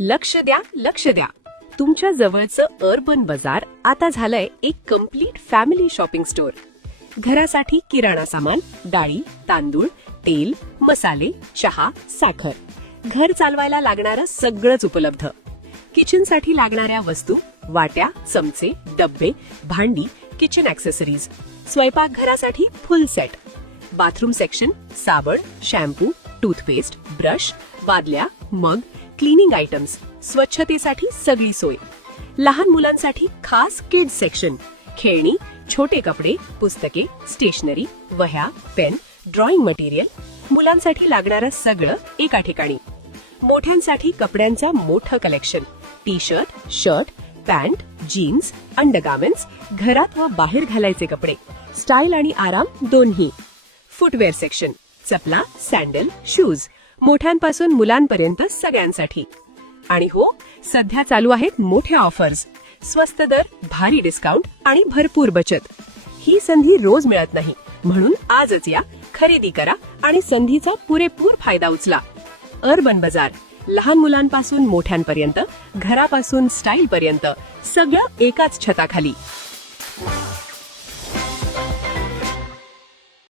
लक्ष द्या, लक्ष द्या. तुमच्या जवळचं अर्बन बाजार आता झालंय एक कम्प्लीट फॅमिली शॉपिंग स्टोअर. घरासाठी किराणा सामान, डाळी, तांदूळ, तेल, मसाले, चहा, साखर, घर चालवायला लागणारं सगळंच उपलब्ध. किचनसाठी लागणाऱ्या वस्तू, वाट्या, चमचे, डब्बे, भांडी, किचन ॲक्सेसरीज, स्वयंपाकघरासाठी फुल सेट. बाथरूम सेक्शन, साबण, शॅम्पू, टूथपेस्ट, ब्रश, बादल्या, मग, क्लिनिंग आयटम्स, स्वच्छतेसाठी सगळी सोय. लहान मुलांसाठी खास किड्स सेक्शन, खेळणी, छोटे कपडे, पुस्तके, स्टेशनरी, वह्या, पेन, ड्रॉइंग मटेरियल, मुलांसाठी लागणारं सगळं एका ठिकाणी. मोठ्यांसाठी कपड्यांचं मोठं collection, T shirt, shirt, pant, jeans, undergarments, घरात व बाहेर घालायचे कपडे, स्टाईल आणि आराम दोन्ही. फुटवेअर सेक्शन, चपला, सँडल, शूज, मोठ्यांपासून मुलांपर्यंत सगळ्यांसाठी. आणि हो, सध्या चालू आहेत मोठ्या ऑफर्स, स्वस्त दर, भारी डिस्काउंट आणि भरपूर बचत. ही संधी रोज मिळत नाही, म्हणून आजच या, खरेदी करा आणि संधीचा पुरेपूर फायदा उचला. अर्बन बाजार, लहान मुलांपासून मोठ्यांपर्यंत, घरापासून स्टाईल पर्यंत, सगळं एकाच छताखाली.